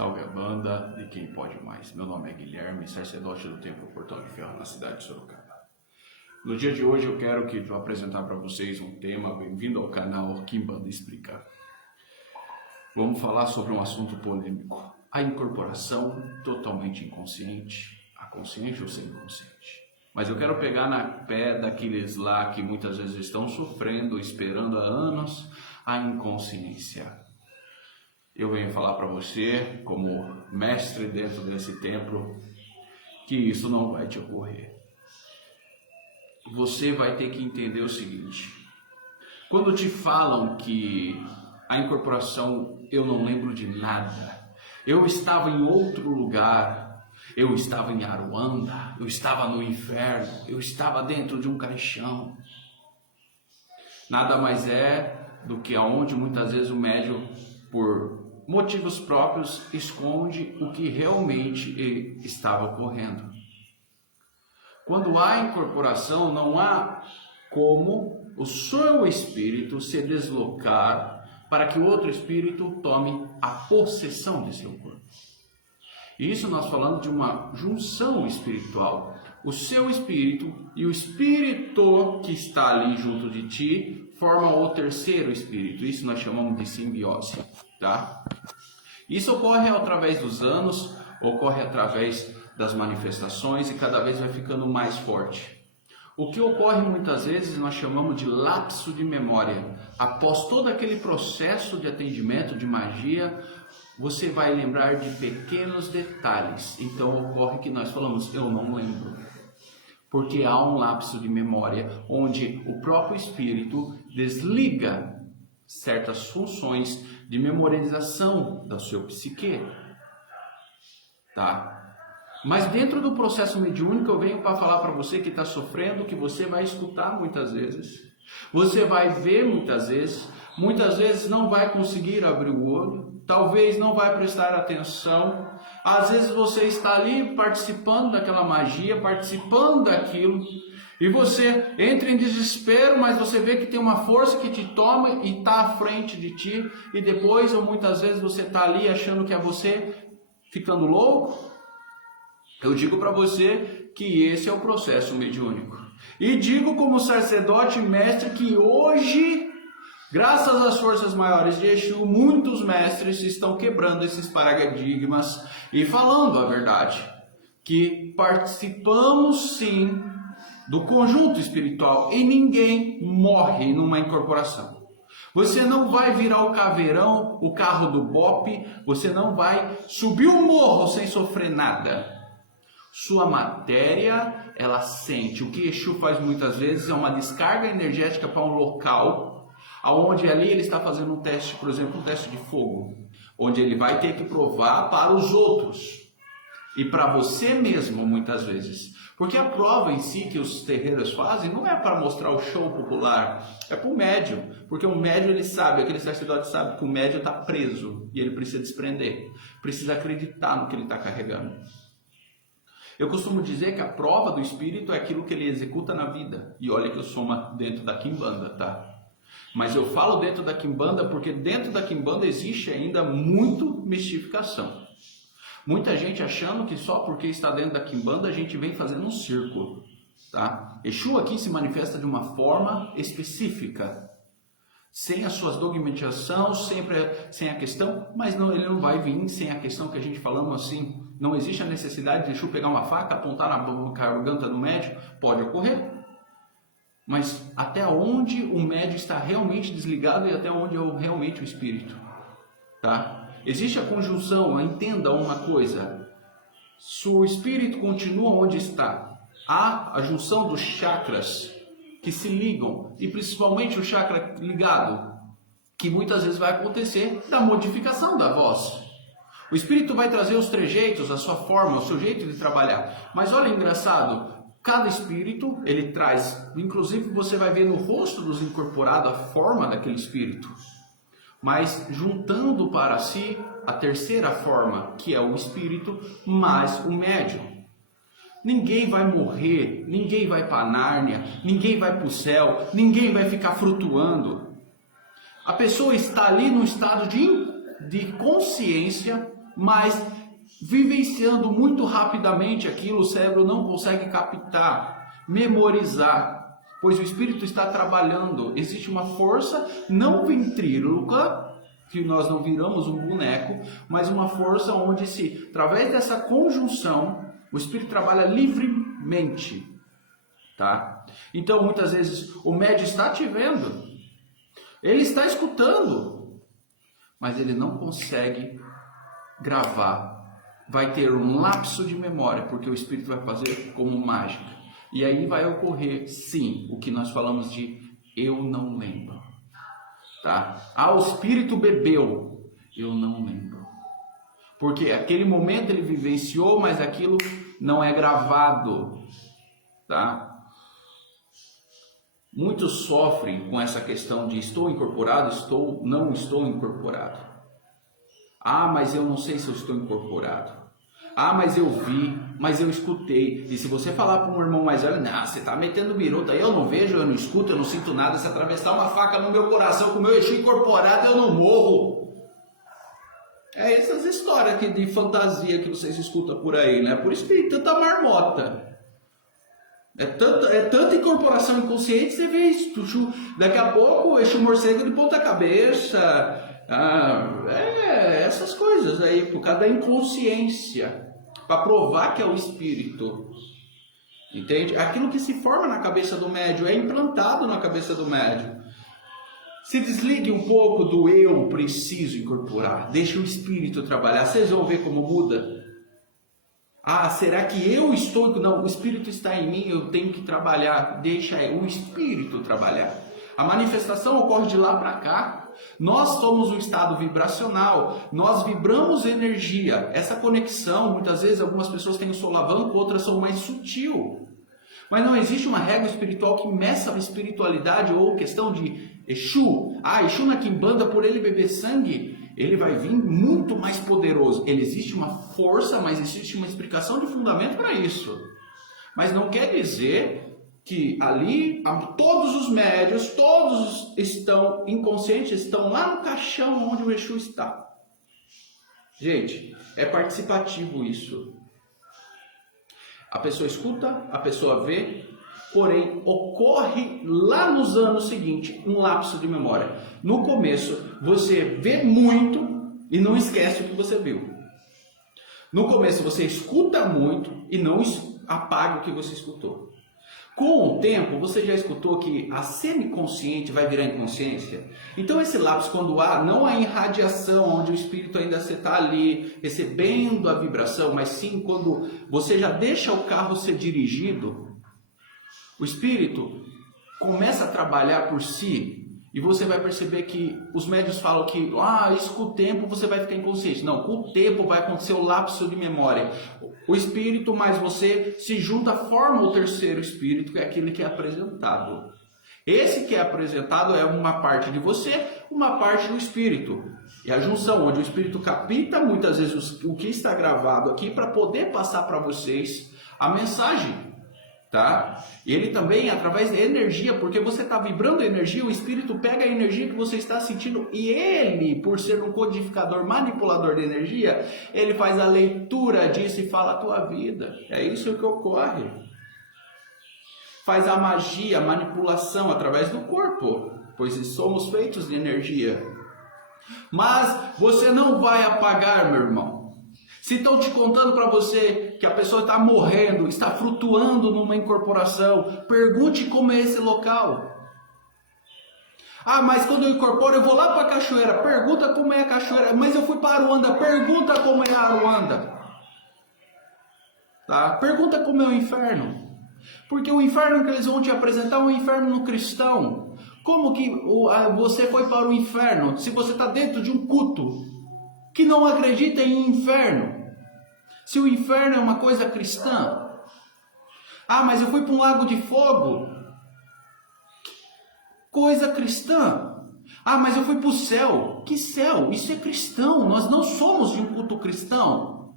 Salve a banda de quem pode mais. Meu nome é Guilherme, sacerdote do Templo Portão de Ferro na cidade de Sorocaba. No dia de hoje eu quero apresentar para vocês um tema. Bem-vindo ao canal Quimbanda Explica. Vamos falar sobre um assunto polêmico: a incorporação totalmente inconsciente, a consciente ou sem inconsciente. Mas eu quero pegar na pé daqueles lá que muitas vezes estão sofrendo, esperando há anos a inconsciência. Eu venho falar para você, como mestre dentro desse templo, que isso não vai te ocorrer. Você vai ter que entender o seguinte: quando te falam que a incorporação, eu não lembro de nada, eu estava em outro lugar, eu estava em Aruanda, eu estava no inferno, eu estava dentro de um caixão, nada mais é do que aonde muitas vezes o médium, por motivos próprios, esconde o que realmente estava ocorrendo. Quando há incorporação, não há como o seu espírito se deslocar para que o outro espírito tome a possessão de seu corpo. E isso nós falamos de uma junção espiritual. O seu espírito e o espírito que está ali junto de ti formam o terceiro espírito. Isso nós chamamos de simbiose, tá? Isso ocorre através dos anos, ocorre através das manifestações e cada vez vai ficando mais forte. O que ocorre muitas vezes nós chamamos de lapso de memória. Após todo aquele processo de atendimento, de magia, você vai lembrar de pequenos detalhes. Então ocorre que nós falamos, eu não lembro. Porque há um lapso de memória, onde o próprio espírito desliga certas funções de memorização da sua psique, tá? Mas dentro do processo mediúnico eu venho para falar para você que está sofrendo, que você vai escutar muitas vezes, você vai ver muitas vezes não vai conseguir abrir o olho, talvez não vai prestar atenção, às vezes você está ali participando daquela magia, participando daquilo, e você entra em desespero, mas você vê que tem uma força que te toma e está à frente de ti, e depois ou muitas vezes você está ali achando que é você ficando louco. Eu digo para você que esse é o processo mediúnico. E digo como sacerdote mestre que hoje, graças às forças maiores de Exu, muitos mestres estão quebrando esses paradigmas e falando a verdade. Que participamos sim do conjunto espiritual e ninguém morre numa incorporação. Você não vai virar o caveirão, o carro do bope, você não vai subir o morro sem sofrer nada. Sua matéria, ela sente. O que Exu faz muitas vezes é uma descarga energética para um local, onde ali ele está fazendo um teste, por exemplo, um teste de fogo, onde ele vai ter que provar para os outros e para você mesmo muitas vezes. Porque a prova em si que os terreiros fazem não é para mostrar o show popular, é para o médium. Porque o médium, ele sabe, aquele sacerdote sabe que o médium está preso e ele precisa desprender, precisa acreditar no que ele está carregando. Eu costumo dizer que a prova do espírito é aquilo que ele executa na vida. E olha que eu sou dentro da Quimbanda, tá? Mas eu falo dentro da Quimbanda porque dentro da Quimbanda existe ainda muito mistificação. Muita gente achando que só porque está dentro da Quimbanda a gente vem fazendo um círculo, tá? Exu aqui se manifesta de uma forma específica, sem as suas dogmatizações, sempre sem a questão, mas não, ele não vai vir sem a questão que a gente falamos assim. Não existe a necessidade de Exu pegar uma faca, apontar na garganta do médium, pode ocorrer. Mas até onde o médium está realmente desligado e até onde é realmente o espírito, tá? Existe a conjunção, entenda uma coisa, se o espírito continua onde está, há a junção dos chakras que se ligam, e principalmente o chakra ligado, que muitas vezes vai acontecer da modificação da voz. O espírito vai trazer os trejeitos, a sua forma, o seu jeito de trabalhar. Mas olha, engraçado, cada espírito, ele traz, inclusive você vai ver no rosto dos incorporados a forma daquele espírito. Mas juntando para si a terceira forma, que é o espírito, mais o médium. Ninguém vai morrer, ninguém vai para a Nárnia, ninguém vai para o céu, ninguém vai ficar flutuando. A pessoa está ali num estado de consciência mas vivenciando muito rapidamente aquilo, o cérebro não consegue captar, memorizar, pois o espírito está trabalhando. Existe uma força não ventríloca, que nós não viramos um boneco, mas uma força onde através dessa conjunção, o espírito trabalha livremente, tá? Então, muitas vezes, o médium está te vendo, ele está escutando, mas ele não consegue gravar. Vai ter um lapso de memória, porque o espírito vai fazer como mágica. E aí vai ocorrer, sim, o que nós falamos de eu não lembro. Tá? Ah, o espírito bebeu, eu não lembro. Porque aquele momento ele vivenciou, mas aquilo não é gravado. Tá? Muitos sofrem com essa questão de estou incorporado, não estou incorporado. Ah, mas eu não sei se eu estou incorporado. Ah, mas eu vi, mas eu escutei. E se você falar para um irmão mais velho, não, você está metendo biruta, eu não vejo, eu não escuto, eu não sinto nada. Se atravessar uma faca no meu coração com o meu Exu incorporado, eu não morro. É essas histórias aqui de fantasia que vocês escutam por aí, né? Por isso que tem tanta marmota. É tanta incorporação inconsciente, você vê isso. Daqui a pouco, o Exu morcego de ponta cabeça. Essas coisas aí, por causa da inconsciência, para provar que é o espírito, entende? Aquilo que se forma na cabeça do médium é implantado na cabeça do médium. Se desligue um pouco do eu preciso incorporar, deixe o espírito trabalhar, vocês vão ver como muda. Ah, será que eu estou... Não, o espírito está em mim, eu tenho que trabalhar, deixa o espírito trabalhar. A manifestação ocorre de lá para cá. Nós somos um estado vibracional, nós vibramos energia. Essa conexão, muitas vezes algumas pessoas têm um solavanco, outras são mais sutil. Mas não existe uma regra espiritual que meça a espiritualidade ou questão de Exu. Ah, Exu na quimbanda, por ele beber sangue, ele vai vir muito mais poderoso. Ele existe uma força, mas existe uma explicação de fundamento para isso. Mas não quer dizer que ali todos os médios, todos estão inconscientes, estão lá no caixão onde o Exu está. Gente, é participativo isso. A pessoa escuta, a pessoa vê, porém ocorre lá nos anos seguintes um lapso de memória. No começo você vê muito e não esquece o que você viu. No começo você escuta muito e não apaga o que você escutou. Com o tempo, você já escutou que a semiconsciente vai virar inconsciência? Então esse lapso, quando há, não há irradiação, onde o espírito ainda está ali, recebendo a vibração, mas sim quando você já deixa o carro ser dirigido, o espírito começa a trabalhar por si, e você vai perceber que os médiuns falam que isso com o tempo você vai ficar inconsciente. Não, com o tempo vai acontecer o lapso de memória. O espírito mais você se junta, forma o terceiro espírito, que é aquele que é apresentado. Esse que é apresentado é uma parte de você, uma parte do espírito. E a junção, onde o espírito capta muitas vezes o que está gravado aqui para poder passar para vocês a mensagem. Tá? E ele também, através da energia, porque você está vibrando energia, o espírito pega a energia que você está sentindo e ele, por ser um codificador, manipulador de energia, ele faz a leitura disso e fala a tua vida. É isso que ocorre. Faz a magia, a manipulação através do corpo, pois somos feitos de energia. Mas você não vai apagar, meu irmão. Se estão te contando para você que a pessoa está morrendo, está flutuando numa incorporação, pergunte como é esse local. Ah, mas quando eu incorporo eu vou lá para a cachoeira. Pergunta como é a cachoeira. Mas eu fui para Aruanda. Pergunta como é a Aruanda. Tá? Pergunta como é o inferno. Porque o inferno que eles vão te apresentar é um inferno no cristão. Como que você foi para o inferno se você está dentro de um culto que não acredita em inferno? Se o inferno é uma coisa cristã. Ah, mas eu fui para um lago de fogo. Coisa cristã. Ah, mas eu fui para o céu. Que céu? Isso é cristão. Nós não somos de um culto cristão.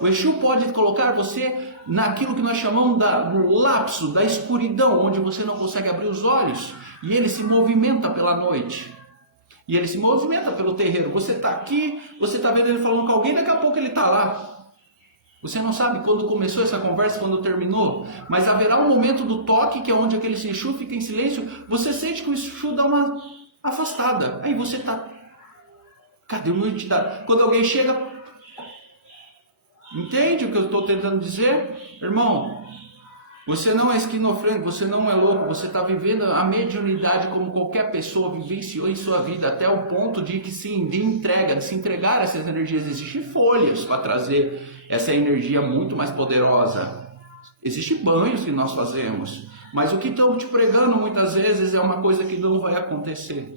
O Exu pode colocar você naquilo que nós chamamos do lapso, da escuridão, onde você não consegue abrir os olhos. E ele se movimenta pela noite. E ele se movimenta pelo terreiro. Você está aqui, você está vendo ele falando com alguém, daqui a pouco ele está lá. Você não sabe quando começou essa conversa, quando terminou, mas haverá um momento do toque, que é onde aquele Exu fica em silêncio, você sente que o Exu dá uma afastada. Aí você está... Cadê o meu entidade? Quando alguém chega... Entende o que eu estou tentando dizer? Irmão, você não é esquizofrênico, você não é louco, você está vivendo a mediunidade como qualquer pessoa vivenciou em sua vida, até o ponto de que se entregar a essas energias. Existem folhas para trazer essa energia muito mais poderosa. Existem banhos que nós fazemos, mas o que estão te pregando muitas vezes é uma coisa que não vai acontecer.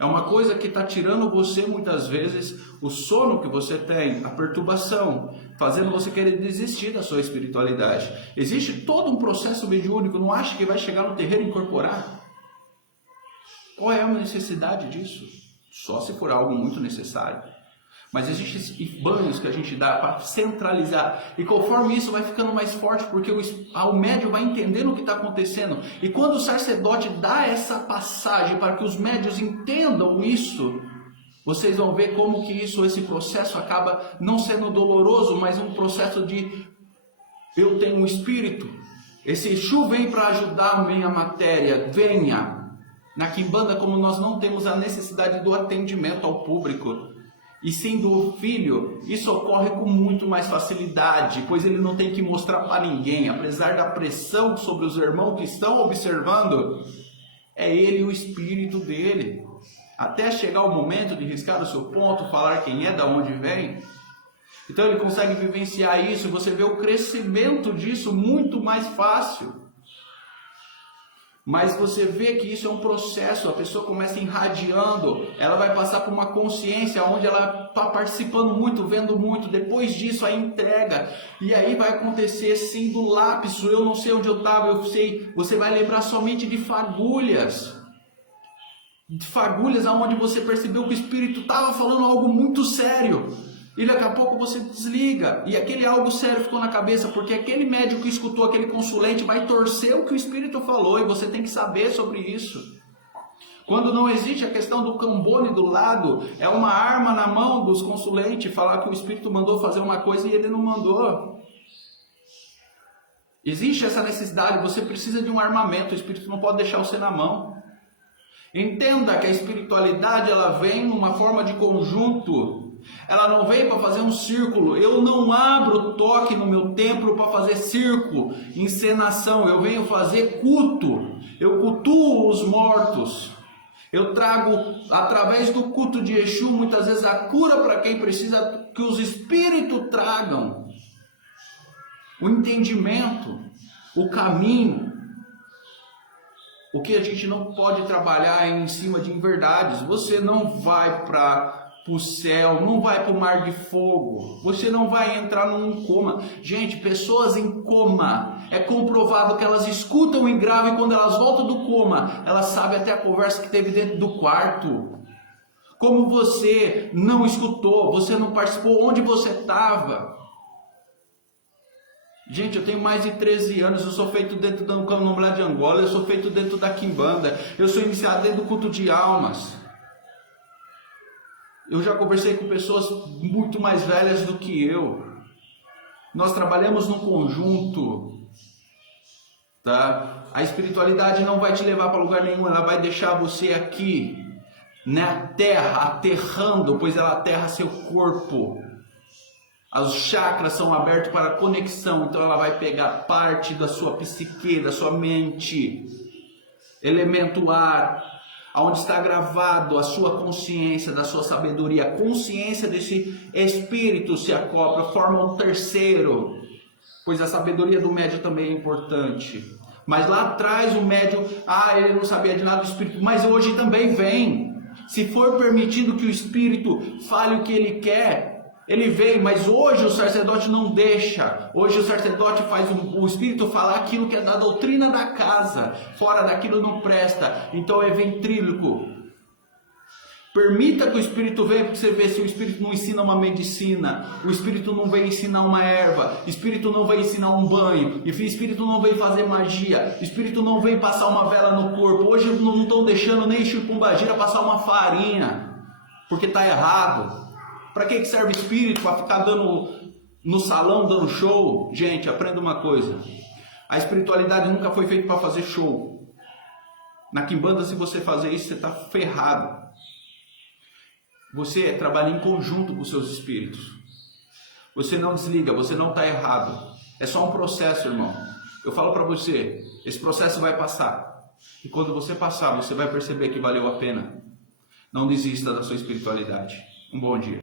É uma coisa que está tirando você muitas vezes o sono que você tem, a perturbação, fazendo você querer desistir da sua espiritualidade. Existe todo um processo mediúnico, não acha que vai chegar no terreiro e incorporar? Qual é a necessidade disso? Só se for algo muito necessário. Mas existem banhos que a gente dá para centralizar. E conforme isso vai ficando mais forte, porque o médium vai entendendo o que está acontecendo. E quando o sacerdote dá essa passagem para que os médios entendam isso, vocês vão ver como que esse processo acaba não sendo doloroso, mas um processo de eu tenho um espírito. Esse Exu vem para ajudar a minha matéria. Venha. Na Quimbanda, como nós não temos a necessidade do atendimento ao público, e sendo o filho, isso ocorre com muito mais facilidade, pois ele não tem que mostrar para ninguém, apesar da pressão sobre os irmãos que estão observando, é ele e o espírito dele. Até chegar o momento de riscar o seu ponto, falar quem é, da onde vem. Então ele consegue vivenciar isso, você vê o crescimento disso muito mais fácil. Mas você vê que isso é um processo, a pessoa começa irradiando, ela vai passar por uma consciência onde ela está participando muito, vendo muito, depois disso a entrega, e aí vai acontecer sim do lapso, eu não sei onde eu estava, eu sei, você vai lembrar somente de fagulhas onde você percebeu que o espírito estava falando algo muito sério. E daqui a pouco você desliga. E aquele algo sério ficou na cabeça, porque aquele médico que escutou, aquele consulente, vai torcer o que o espírito falou. E você tem que saber sobre isso. Quando não existe a questão do cambone do lado, é uma arma na mão dos consulentes, falar que o espírito mandou fazer uma coisa e ele não mandou. Existe essa necessidade, você precisa de um armamento, o espírito não pode deixar você na mão. Entenda que a espiritualidade ela vem numa forma de conjunto. Ela não vem para fazer um círculo. Eu não abro toque no meu templo para fazer circo, encenação. Eu venho fazer culto. Eu cultuo os mortos. Eu trago, através do culto de Exu, muitas vezes a cura para quem precisa que os espíritos tragam. O entendimento, o caminho. O que a gente não pode trabalhar em cima de inverdades. Você não vai para o céu, não vai para o mar de fogo. Você não vai entrar num coma. Gente, pessoas em coma, é comprovado que elas escutam em grave e quando elas voltam do coma, elas sabem até a conversa que teve dentro do quarto. Como você não escutou, você não participou, onde você estava? Gente, eu tenho mais de 13 anos, eu sou feito dentro do Candomblé de Angola, eu sou feito dentro da Quimbanda, eu sou iniciado dentro do culto de almas. Eu já conversei com pessoas muito mais velhas do que eu. Nós trabalhamos num conjunto, tá? A espiritualidade não vai te levar para lugar nenhum, ela vai deixar você aqui, na terra, aterrando, pois ela aterra seu corpo. Os chakras são abertos para conexão, então ela vai pegar parte da sua psique, da sua mente, elemento ar, onde está gravado a sua consciência, da sua sabedoria. A consciência desse espírito se acopla, forma um terceiro, pois a sabedoria do médium também é importante. Mas lá atrás o médium, ele não sabia de nada do espírito, mas hoje também vem. Se for permitido que o espírito fale o que ele quer, ele vem, mas hoje o sacerdote não deixa. Hoje o sacerdote faz o espírito falar aquilo que é da doutrina da casa. Fora daquilo não presta. Então é ventríloco. Permita que o Espírito venha, porque você vê, se o Espírito não ensina uma medicina, o Espírito não vem ensinar uma erva, o Espírito não vem ensinar um banho, e o Espírito não vem fazer magia, o Espírito não vem passar uma vela no corpo. Hoje não estão deixando nem Chico Pombagira passar uma farinha, porque está errado. Para que serve o Espírito? Para ficar dando no salão, dando show? Gente, aprenda uma coisa, a espiritualidade nunca foi feita para fazer show. Na quimbanda, se você fazer isso, você está ferrado. Você trabalha em conjunto com os seus espíritos. Você não desliga, você não está errado. É só um processo, irmão. Eu falo para você, esse processo vai passar. E quando você passar, você vai perceber que valeu a pena. Não desista da sua espiritualidade. Um bom dia.